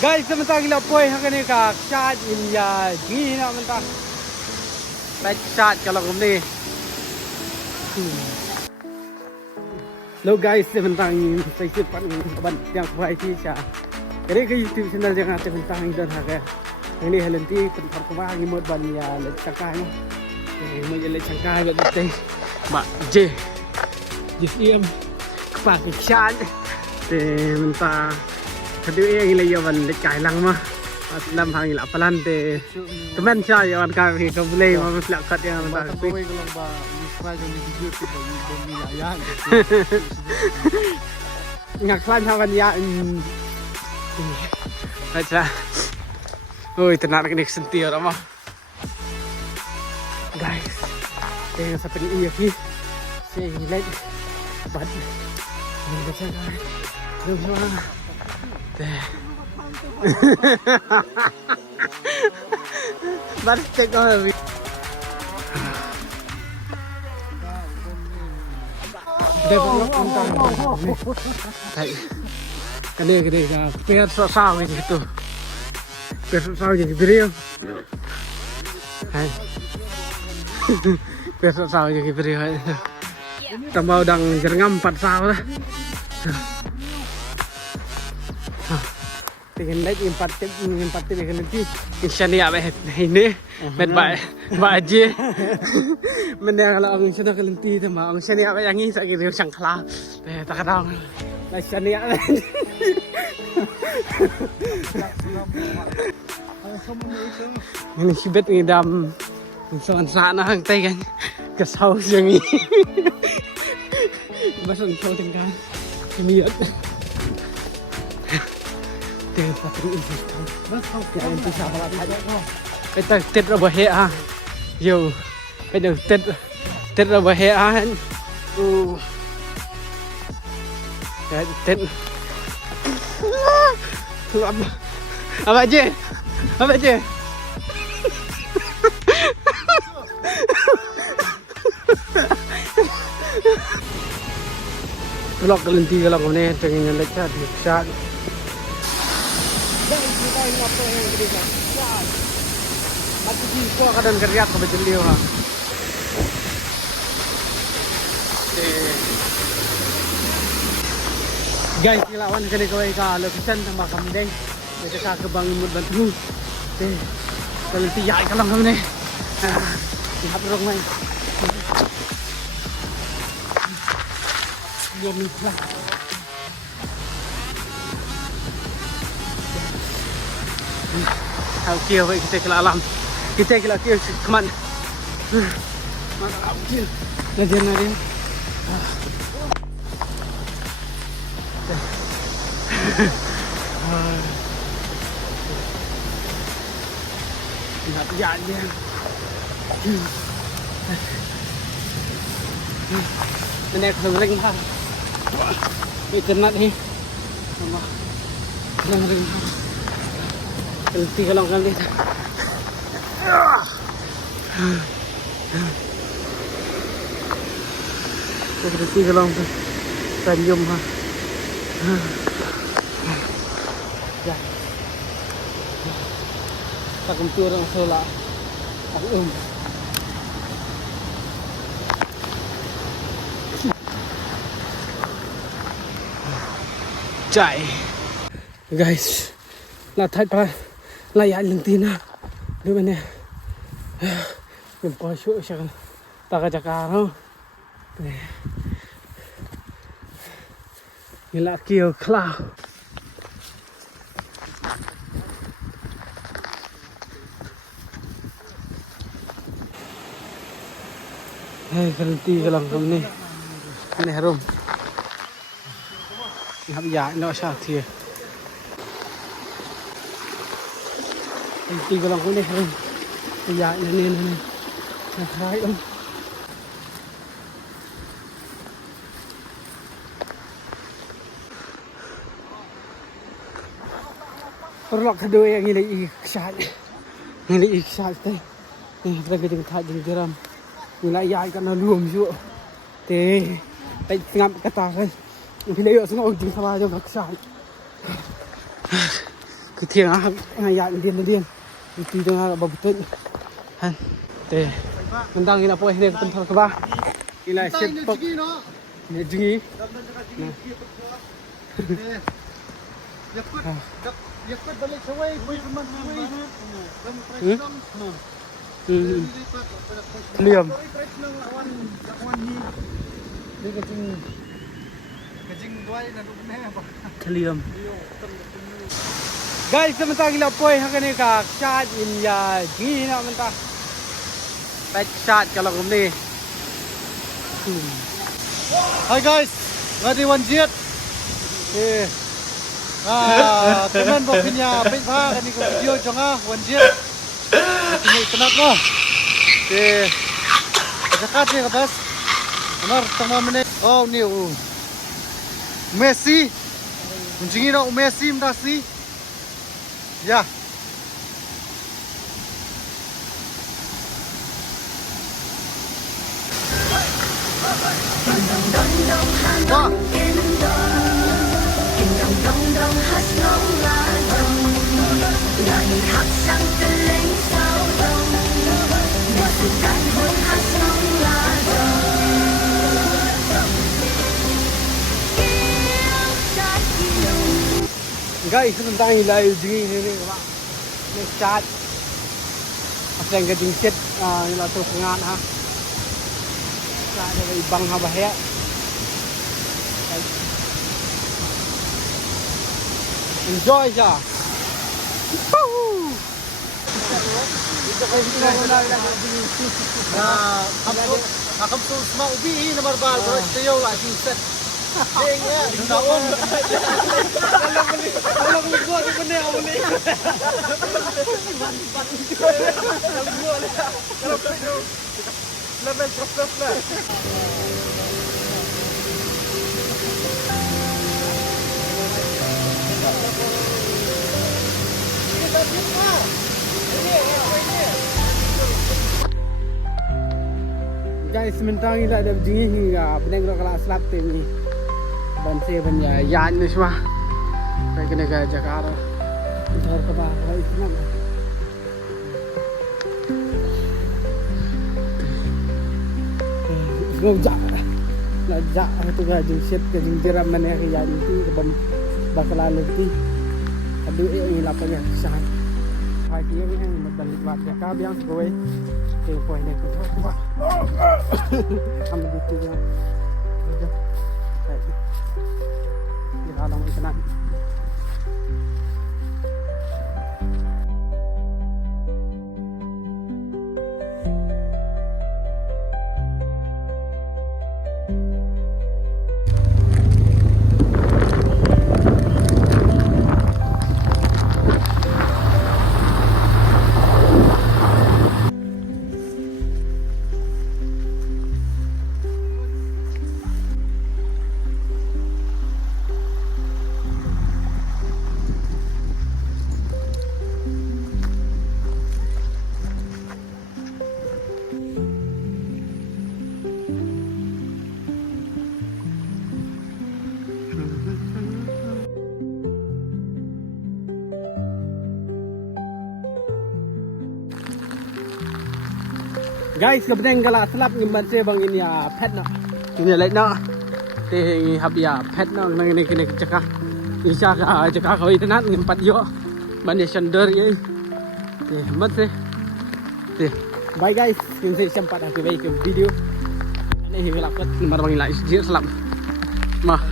Guys, sementara gila poy hang ni ka shot in ya gina mentah. Baik shot kalau kami. Hello guys, sementara ini saya cepat kaban yang poy ti sha. Kare ke YouTube channel yang ate mentang don ha. Ini helanti tempat kemah ngimut ban ya le cangkai. Mo le cangkai ba te. Ba je. Jis im kepak shot. Te mentah Kedua yang ilayo ban lekay lang mah. At lam hang ila palan te. Kemen siya yawan kami ko boleh mapelakat yang Bata baway ko lang ba subscribe yung video ko ba yung nilayan. Ngaklan hawan ya. Acha. Oi, tenar kini sentir mah. Guys. Tengok sampai ni iki. Saya hilang. Bat. Ini baca kan. Semua. Baru cek lagi. Develop tentang kene ka per sao gitu. Per sao jadi beriau. Hai. Per sao jadi beriau. Tambah udang jerngam 4 sao lah. Dengan naik empat tip nanti insya Allah ini med baje menang kalau orang sana kelenti sama orang sana apa yang ini sakit dia sangkala tak kadang lah sana ini sibet ngidam soal sana hang tay kan kesau yang ini masuk kau tinggal miat Patri insistan. Ya inti sahabat aja kok. Kita tet robah ha. Yo. Kita tet robah ha. Tet. Apa aja? Apa aja? Kalau kelenti kalau kene pengen lekat shot. Guys, kita ini apa yang gede kan? Wah. Mati jiko kadang geriak ke bejeliu ha. Guys, ilawan kene ko ay ka location sama kami dai. Kita ka bang imut bantu. Kalau tiyak ka lang kami ni. Lihat rong mai. Yo mitla. Kêu vậy kita kena alam kita kena kêu keman mana kecil najian najian nggak jadi ini kering lah internet nih sama kering Kelti kalau kali kelti kalau tanjung ha. Ya. Tak kemtu orang sola. Aku Cai. Guys. Là thay pa layan lentina di mana yang pasuk siang tak Jakarta gila kio klau berhenti kalau kamu ni ini harum ngap ya no syati Hindi ko lang kunin. Kaya yan. Nakakain lang. Perlak kedua yang ini ikhsan. Ini ikhsan. Ini lagi dengan tajam geram. Ini ayah kan luam juga. Tapi ngam kata kan. Ini yuk semua ujung sama aja ikhsan. cái thiêng á ngày dạng điên đi tí cho nó bầm tụi han tê mình đang gina poe này tentang ke ba gila set pop ne jingi Yakat balik saway, boy teman saway. liam Ni kajing duai na dukne ba. liam guys sementara gila poe hakane ka chat in ya jingi na mentah back shot kalau ni Hi guys, ready one jet. Teman bawa punya pizza kan ni video jangan one jet. Ini kenapa no? Dekat ni ke bas. Benar tengah menit. Oh ni Messi. Menjingi nak Messi mendasi. Ya. Wah. guys sementara gila jingi ni các bạn ni chat apa yang gading set gila tu pengat ha chat dari bang ha bahaya enjoy ja Aku tu semua ubi nomor bal terus dia lah set. Dengnya daun. kalau beli gua tu benar aku beli Level terus lah. guys sementara gila ada jingi hingga benar gua kalau selap ni ban seven ya yan ni semua saya kena ke Jakarta entar ke bawah itu mana ngojak ngajak itu gajing set gajing jeram mana yan itu ke bam bakal lagi aduh ini lapanya sangat pagi ini yang balik waktu kau biang gue telepon ini kuat ambil itu ya udah di halang ikan guys kebetulan kalau selap ngimban saya bang ini ya pet nak ini lain nak teh habi ya pet nak nang ini kena cekah bisa cekah kau itu nak ngimpat yo mana sender ye teh mat teh bye guys ini sempat aku bagi ke video ini hilap kat nomor bang ini selap mah